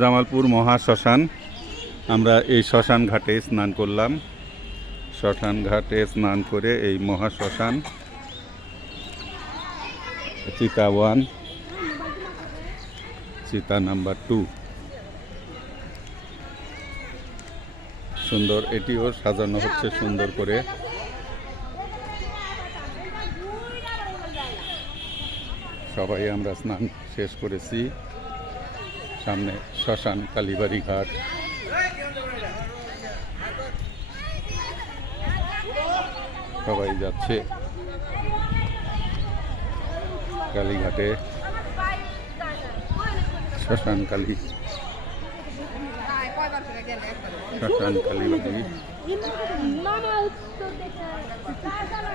জামালপুর মহা শ্মশান। আমরা এই শ্মশান ঘাটে স্নান করলাম। শ্মশান ঘাটে স্নান করে এই মহা শ্মশান চিতা 1, চিতা নাম্বার 2। সুন্দর, এটিও সাজানো হচ্ছে সুন্দর করে। সবাই আমরা স্নান শেষ করেছি। সামনে শ্মশান কালীবাড়ি ঘাট। সবাই যাচ্ছে কালীঘাটে, শ্মশান কালী, শ্মশান কালীবাড়ি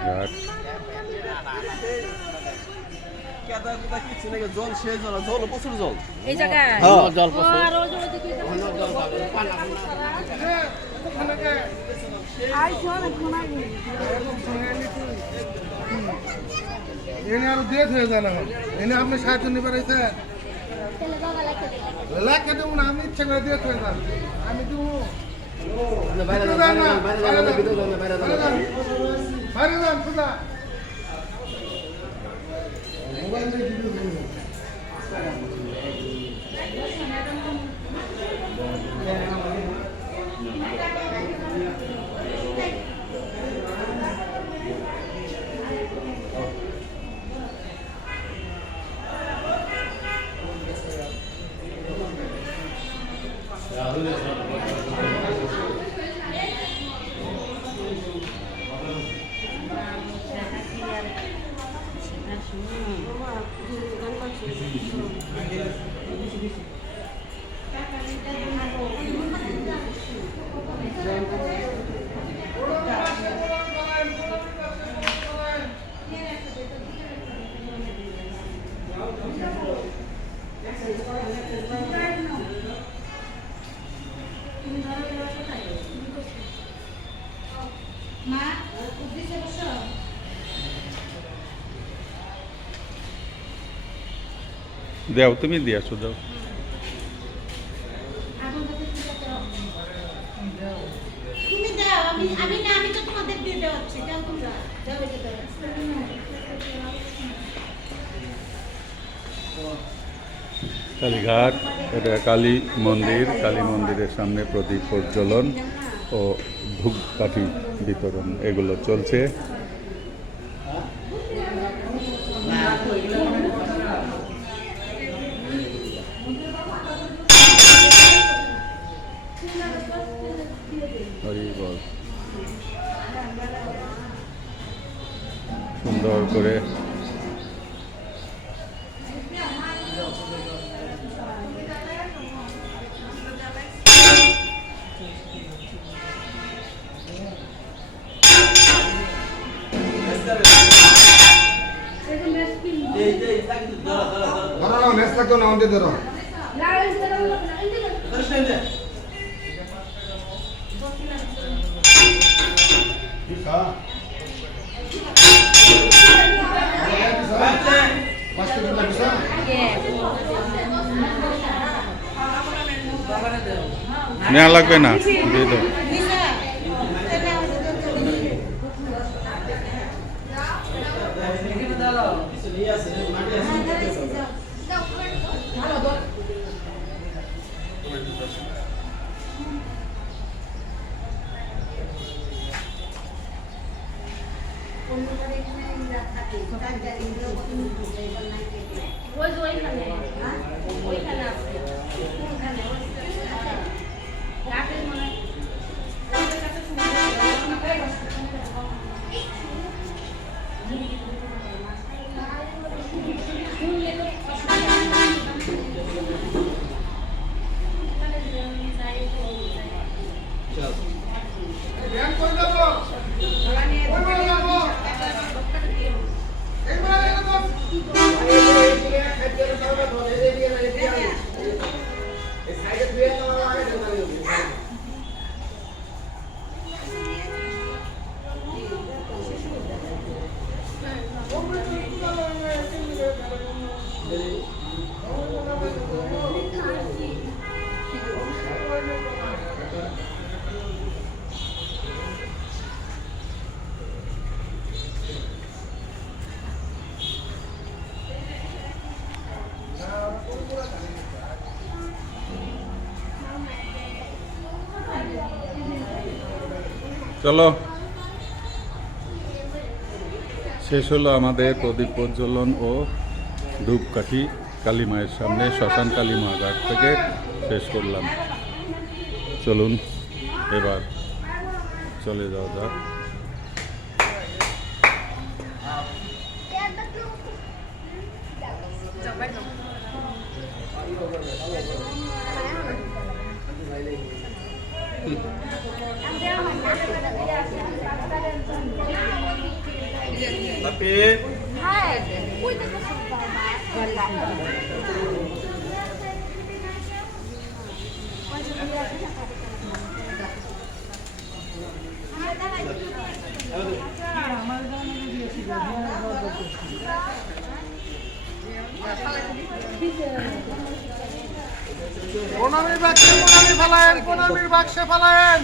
ঘাট। জল শেষ, জল প্রচুর জল এই জায়গায় জল প্রচুর। এনে আরো দিয়ে হয়ে যান। এনে আপনি সাহায্য নিতে পারেছেন, লেখা দেবো না, আমি ইচ্ছা করে দিয়ে হয়ে যান। আমি দেবো বাইরে যান সোজা। মোবাইল দিয়ে ভিডিও করুন। দেও, তুমি দিয়ে আসো, দাও। কালীঘাট, এটা কালী মন্দির। কালী মন্দিরের সামনে প্রদীপ প্রজ্বলন ও ধূপকাঠি বিতরণ এগুলো চলছে। সুন্দর করে নেওয়া লাগবে না, দিয়ে দাও। চলো, শেষ হলো আমাদের প্রদীপ প্রজ্বলন ও ধূপকাঠি কালী মায়ের সামনে শ্মশান কালী মা ঘাট থেকে শেষ করলাম। চলুন এবার চলে যাওয়া যাক। প্রণামীর বাক্সে প্রণামীর বাক্সে ফেলায়েন।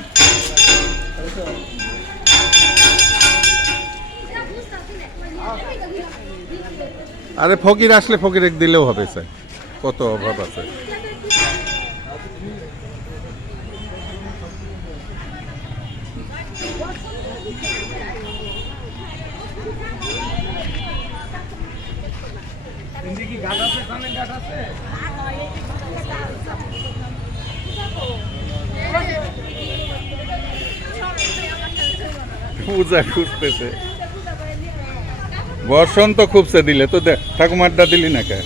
আরে ফকির আসলে ফকির এক দিলেও হবে স্যার, কত অভাব আছে। কি ঘাট আছে, সামনে ঘাট আছে। পূজা খুঁজতেছে, বসন্ত খুঁজছে দিলে তো ঠাকুমারটা দিলি না কে?